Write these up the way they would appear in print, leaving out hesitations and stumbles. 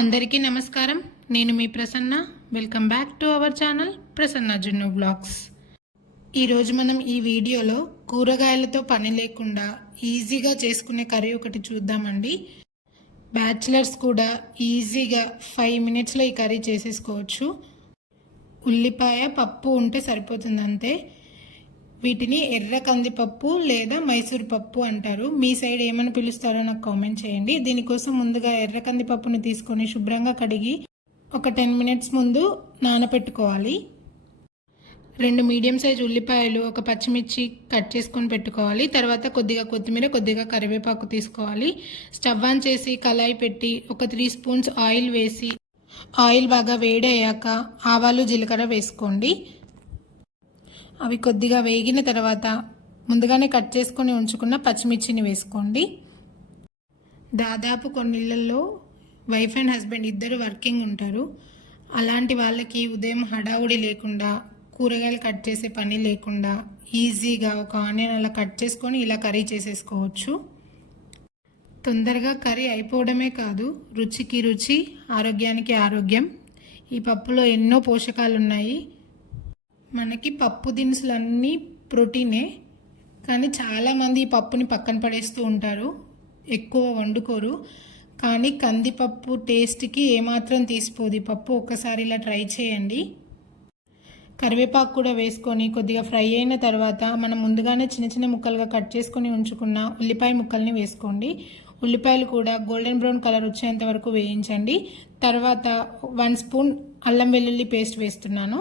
అందరికీ నమస్కారం. నేను మీ Prasanna. Welcome back to our channel Prasanna Junnu vlogs. ఈరోజు మనం ఈ వీడియోలో కూరగాయలతో పని లేకుండా ఈజీగా చేసుకునే కర్రీ ఒకటి చూద్దామండి. బ్యాచిలర్స్ కూడా ఈజీగా 5 మినిట్స్లో ఈ కర్రీ చేసేసుకోవచ్చు. ఉల్లిపాయ పప్పు ఉంటే సరిపోతుంది అంతే. వీటిని ఎర్ర కందిపప్పు లేదా మైసూర్ పప్పు అంటారు. మీ సైడ్ ఏమని పిలుస్తారో నాకు కామెంట్ చేయండి. దీనికోసం ముందుగా ఎర్ర కందిపప్పుని తీసుకొని శుభ్రంగా కడిగి ఒక 10 మినిట్స్ ముందు నానబెట్టుకోవాలి. 2 మీడియం సైజ్ ఉల్లిపాయలు, ఒక పచ్చిమిర్చి కట్ చేసుకొని పెట్టుకోవాలి. తర్వాత కొద్దిగా కొత్తిమీర, కొద్దిగా కరివేపాకు తీసుకోవాలి. స్టవ్ ఆన్ చేసి కళాయి పెట్టి ఒక 3 స్పూన్స్ ఆయిల్ వేసి ఆయిల్ బాగా వేడి అయ్యాక ఆవాలు జీలకర్ర వేసుకోండి. అవి కొద్దిగా వేగిన తర్వాత ముందుగానే కట్ చేసుకొని ఉంచుకున్న పచ్చిమిర్చిని వేసుకోండి. దాదాపు కొన్ని ఇళ్లలో వైఫ్ అండ్ హస్బెండ్ ఇద్దరు వర్కింగ్ ఉంటారు. అలాంటి వాళ్ళకి ఉదయం హడావుడి లేకుండా, కూరగాయలు కట్ చేసే పని లేకుండా ఈజీగా ఒక ఆనియన్ అలా కట్ చేసుకొని ఇలా కర్రీ చేసేసుకోవచ్చు. తొందరగా కర్రీ అయిపోవడమే కాదు, రుచికి రుచి, ఆరోగ్యానికి ఆరోగ్యం. ఈ పప్పులో ఎన్నో పోషకాలు ఉన్నాయి. మనకి పప్పు దినుసులన్నీ ప్రోటీనే, కానీ చాలామంది ఈ పప్పుని పక్కన పడేస్తూ ఉంటారు, ఎక్కువ వండుకోరు. కానీ కందిపప్పు టేస్ట్కి ఏమాత్రం తీసిపోదు ఈ పప్పు. ఒక్కసారి ఇలా ట్రై చేయండి. కరివేపాకు కూడా వేసుకొని కొద్దిగా ఫ్రై అయిన తర్వాత మనం ముందుగానే చిన్న చిన్న ముక్కలుగా కట్ చేసుకొని ఉంచుకున్న ఉల్లిపాయ ముక్కల్ని వేసుకోండి. ఉల్లిపాయలు కూడా గోల్డెన్ బ్రౌన్ కలర్ వచ్చేంత వరకు వేయించండి. తర్వాత 1 స్పూన్ అల్లం వెల్లుల్లి పేస్ట్ వేస్తున్నాను.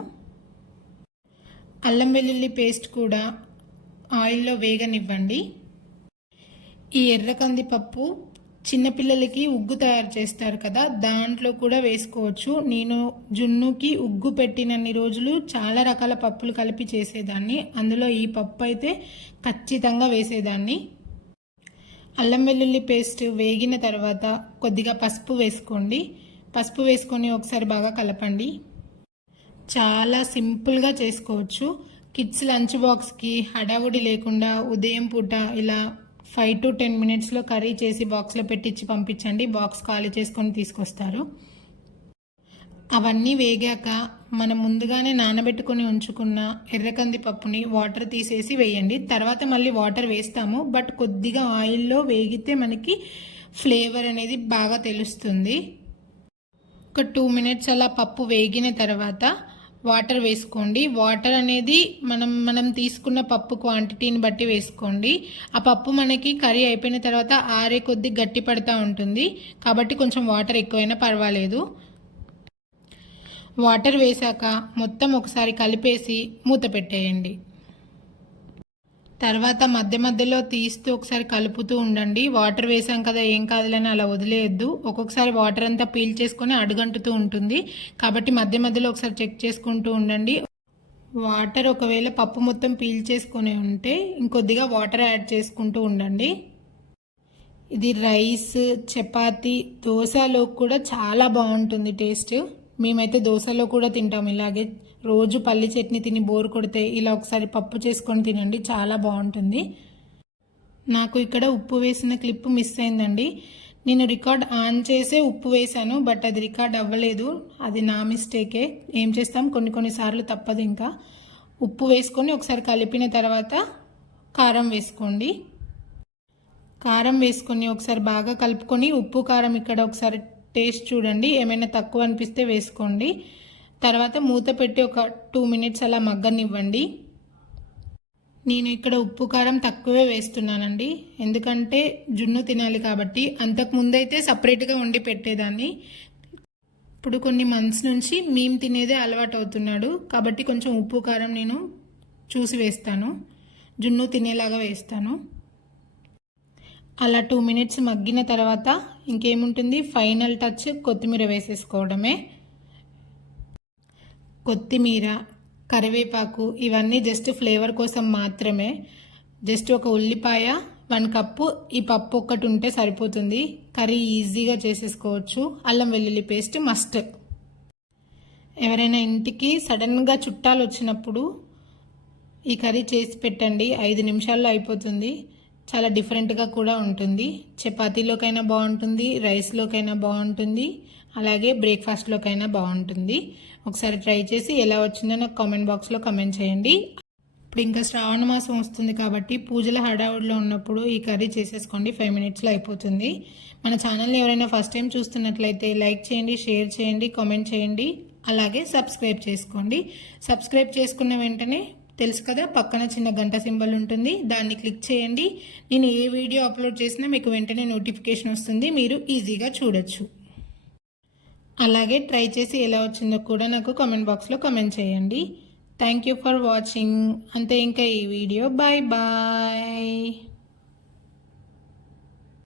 అల్లం వెల్లుల్లి పేస్ట్ కూడా ఆయిల్లో వేగనివ్వండి. ఈ ఎర్ర కందిపప్పు చిన్నపిల్లలకి ఉగ్గు తయారు చేస్తారు కదా, దాంట్లో కూడా వేసుకోవచ్చు. నేను జున్నుకి ఉగ్గు పెట్టినన్ని రోజులు చాలా రకాల పప్పులు కలిపి చేసేదాన్ని. అందులో ఈ పప్పు అయితే ఖచ్చితంగా వేసేదాన్ని. అల్లం వెల్లుల్లి పేస్ట్ వేగిన తర్వాత కొద్దిగా పసుపు వేసుకోండి. పసుపు వేసుకొని ఒకసారి బాగా కలపండి. చాలా సింపుల్గా చేసుకోవచ్చు. కిడ్స్ లంచ్ బాక్స్కి హడావుడి లేకుండా ఉదయం పూట ఇలా 5 to 10 మినిట్స్లో కర్రీ చేసి బాక్స్లో పెట్టించి పంపించండి. బాక్స్ ఖాళీ చేసుకొని తీసుకొస్తారు. అవన్నీ వేగాక మనం ముందుగానే నానబెట్టుకొని ఉంచుకున్న ఎర్రకంది పప్పుని వాటర్ తీసేసి వేయండి. తర్వాత మళ్ళీ వాటర్ వేస్తాము, బట్ కొద్దిగా ఆయిల్లో వేగితే మనకి ఫ్లేవర్ అనేది బాగా తెలుస్తుంది. ఒక 2 మినిట్స్ అలా పప్పు వేగిన తర్వాత వాటర్ వేసుకోండి. వాటర్ అనేది మనం తీసుకున్న పప్పు క్వాంటిటీని బట్టి వేసుకోండి. ఆ పప్పు మనకి కర్రీ అయిపోయిన తర్వాత ఆరే కొద్ది గట్టి పడుతూ ఉంటుంది, కాబట్టి కొంచెం వాటర్ ఎక్కువైనా పర్వాలేదు. వాటర్ వేసాక మొత్తం ఒకసారి కలిపేసి మూత పెట్టేయండి. తర్వాత మధ్య మధ్యలో తీస్తూ ఒకసారి కలుపుతూ ఉండండి. వాటర్ వేసాం కదా ఏం కాదులని అలా వదిలేయద్దు. ఒక్కొక్కసారి వాటర్ అంతా పీల్ చేసుకొని అడుగంటుతూ ఉంటుంది, కాబట్టి మధ్య మధ్యలో ఒకసారి చెక్ చేసుకుంటూ ఉండండి. వాటర్ ఒకవేళ పప్పు మొత్తం పీల్ చేసుకొని ఉంటే ఇంకొద్దిగా వాటర్ యాడ్ చేసుకుంటూ ఉండండి. ఇది రైస్, చపాతీ, దోశలో కూడా చాలా బాగుంటుంది టేస్ట్. మేమైతే దోశలో కూడా తింటాం ఇలాగే. రోజు పల్లి చట్నీ తిని బోర్ కొడితే ఇలా ఒకసారి పప్పు చేసుకొని తినండి, చాలా బాగుంటుంది. నాకు ఇక్కడ ఉప్పు వేసిన క్లిప్ మిస్ అయిందండి. నేను రికార్డ్ ఆన్ చేసే ఉప్పు వేశాను, బట్ అది రికార్డ్ అవ్వలేదు. అది నా మిస్టేకే. ఏం చేస్తాం, కొన్నిసార్లు తప్పదు. ఇంకా ఉప్పు వేసుకొని ఒకసారి కలిపిన తర్వాత కారం వేసుకోండి. కారం వేసుకొని ఒకసారి బాగా కలుపుకొని ఉప్పు కారం ఇక్కడ ఒకసారి టేస్ట్ చూడండి. ఏమైనా తక్కువ అనిపిస్తే వేసుకోండి. తర్వాత మూత పెట్టి ఒక 2 మినిట్స్ అలా మగ్గనివ్వండి. నేను ఇక్కడ ఉప్పు కారం తక్కువే వేస్తున్నానండి, ఎందుకంటే జున్ను తినాలి కాబట్టి. అంతకుముందైతే సపరేట్గా వండి పెట్టేదాన్ని. ఇప్పుడు కొన్ని మంత్స్ నుంచి మేము తినేదే అలవాటు అవుతున్నాడు, కాబట్టి కొంచెం ఉప్పు కారం నేను చూసి వేస్తాను, జున్ను తినేలాగా వేస్తాను. అలా 2 మినిట్స్ మగ్గిన తర్వాత ఇంకేముంటుంది, ఫైనల్ టచ్ కొత్తిమీర వేసేసుకోవడమే. కొత్తిమీర, కరివేపాకు ఇవన్నీ జస్ట్ ఫ్లేవర్ కోసం మాత్రమే. జస్ట్ ఒక ఉల్లిపాయ, 1 కప్పు ఈ పప్పు ఒక్కటి ఉంటే సరిపోతుంది. కర్రీ ఈజీగా చేసేసుకోవచ్చు. అల్లం వెల్లుల్లి పేస్ట్ మస్ట్. ఎవరైనా ఇంటికి సడన్గా చుట్టాలు వచ్చినప్పుడు ఈ కర్రీ చేసి పెట్టండి, 5 నిమిషాల్లో అయిపోతుంది. చాలా డిఫరెంట్గా కూడా ఉంటుంది. చపాతీలోకైనా బాగుంటుంది, రైస్లోకైనా బాగుంటుంది, అలాగే బ్రేక్ఫాస్ట్లోకైనా బాగుంటుంది. ఒకసారి ట్రై చేసి ఎలా వచ్చిందో నాకు కామెంట్ బాక్స్లో కామెంట్ చేయండి. ఇప్పుడు ఇంకా శ్రావణ మాసం వస్తుంది కాబట్టి పూజల హడావుడిలో ఉన్నప్పుడు ఈ కర్రీ చేసేసుకోండి, 5 మినిట్స్లో అయిపోతుంది. మన ఛానల్ని ఎవరైనా ఫస్ట్ టైం చూస్తున్నట్లయితే లైక్ చేయండి, షేర్ చేయండి, కామెంట్ చేయండి, అలాగే సబ్స్క్రైబ్ చేసుకోండి. సబ్స్క్రైబ్ చేసుకున్న వెంటనే తెలుసు కదా, పక్కన చిన్న గంట సింబల్ ఉంటుంది, దాన్ని క్లిక్ చేయండి. నేను ఏ వీడియో అప్లోడ్ చేసినా మీకు వెంటనే నోటిఫికేషన్ వస్తుంది, మీరు ఈజీగా చూడొచ్చు. అలాగే ట్రై చేసి ఎలా వచ్చిందో కూడా నాకు కామెంట్ బాక్స్లో కామెంట్ చేయండి. Thank you for watching. అంతే ఇంకా ఈ వీడియో. Bye bye.